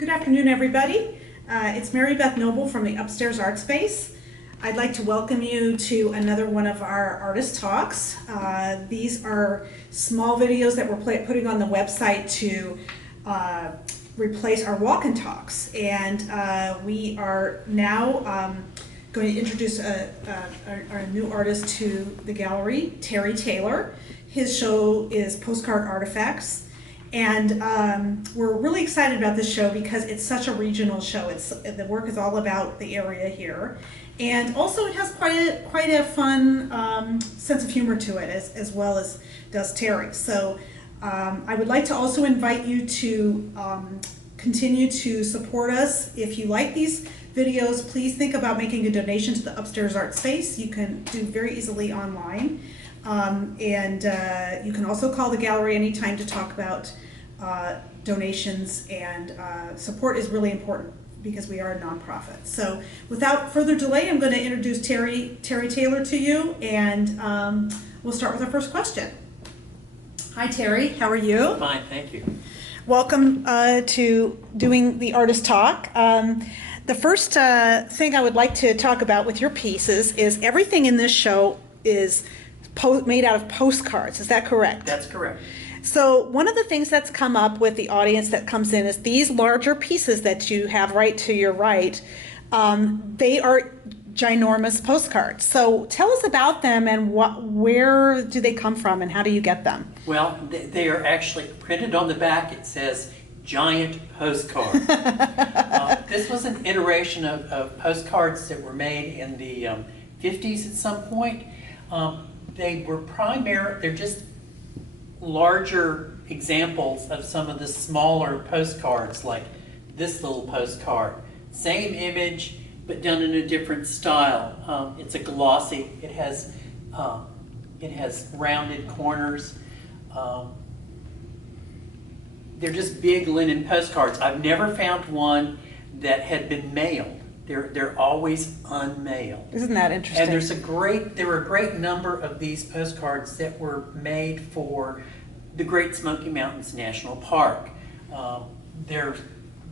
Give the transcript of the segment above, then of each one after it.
Good afternoon, everybody. It's Mary Beth Noble from the Upstairs Art Space. I'd like to welcome you to another one of our artist talks. These are small videos that we're putting on the website to replace our walk-in talks. And we are now going to introduce our new artist to the gallery, Terry Taylor. His show is Postcard Artifacts. And we're really excited about this show because it's such a regional show. The work is all about the area here. And also it has quite a fun sense of humor to it, as well as does Terry. So I would like to also invite you to continue to support us. If you like these videos, please think about making a donation to the Upstairs Art Space. You can do very easily online. You can also call the gallery anytime to talk about donations, and support is really important because we are a nonprofit. So without further delay, I'm going to introduce Terry Taylor to you, and we'll start with our first question. Hi Terry, how are you? Fine, thank you. Welcome to doing the artist talk. The first thing I would like to talk about with your pieces is everything in this show is made out of postcards. Is that correct? That's correct. So one of the things that's come up with the audience that comes in is these larger pieces that you have right to your right. They are ginormous postcards. So tell us about them and where do they come from and how do you get them? Well, they are actually printed on the back. It says giant postcard. This was an iteration of postcards that were made in the 50s at some point. They're just larger examples of some of the smaller postcards, like this little postcard. Same image, but done in a different style. It's a glossy. It has rounded corners. They're just big linen postcards. I've never found one that had been mailed. They're always unmailed. Isn't that interesting? And there were a great number of these postcards that were made for the Great Smoky Mountains National Park. There are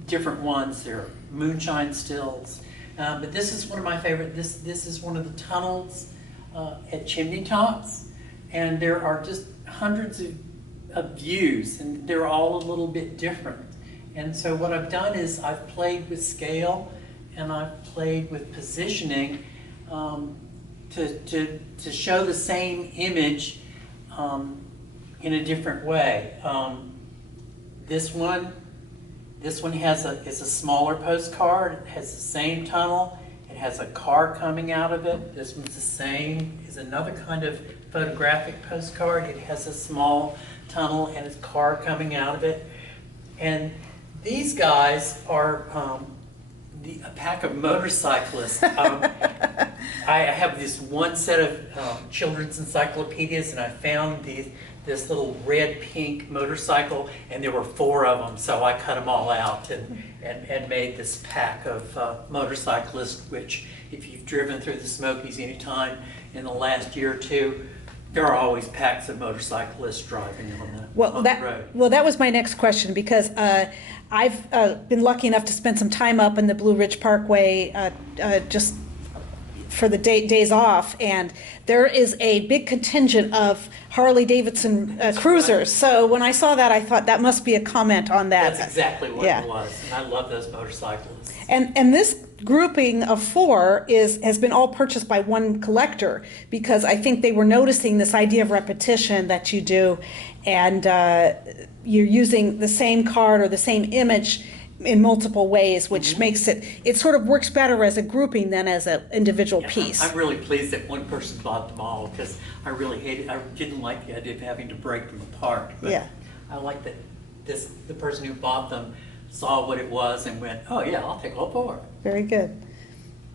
different ones. There are moonshine stills. But this is one of my favorite. This is one of the tunnels at chimney tops. And there are just hundreds of views, and they're all a little bit different. And so what I've done is I've played with scale and I've played with positioning to show the same image in a different way. This one is a smaller postcard. It has the same tunnel. It has a car coming out of it. This one's the same. Is another kind of photographic postcard. It has a small tunnel and a car coming out of it. And these guys are a pack of motorcyclists. I have this one set of children's encyclopedias, and I found this little red-pink motorcycle, and there were 4 of them, so I cut them all out and made this pack of motorcyclists, which, if you've driven through the Smokies any time in the last year or two, there are always packs of motorcyclists driving on the road. Well, that was my next question, because I've been lucky enough to spend some time up in the Blue Ridge Parkway just for the days off, and there is a big contingent of Harley-Davidson cruisers. Right. So when I saw that, I thought that must be a comment on that. That's exactly what it was, and I love those motorcyclists. And this grouping of 4 has been all purchased by one collector, because I think they were noticing this idea of repetition that you do, and you're using the same card or the same image in multiple ways, which makes it sort of works better as a grouping than as an individual piece. I'm really pleased that one person bought them all, because I didn't like the idea of having to break them apart. But I like that the person who bought them saw what it was and went, oh yeah, I'll take all 4. Very good.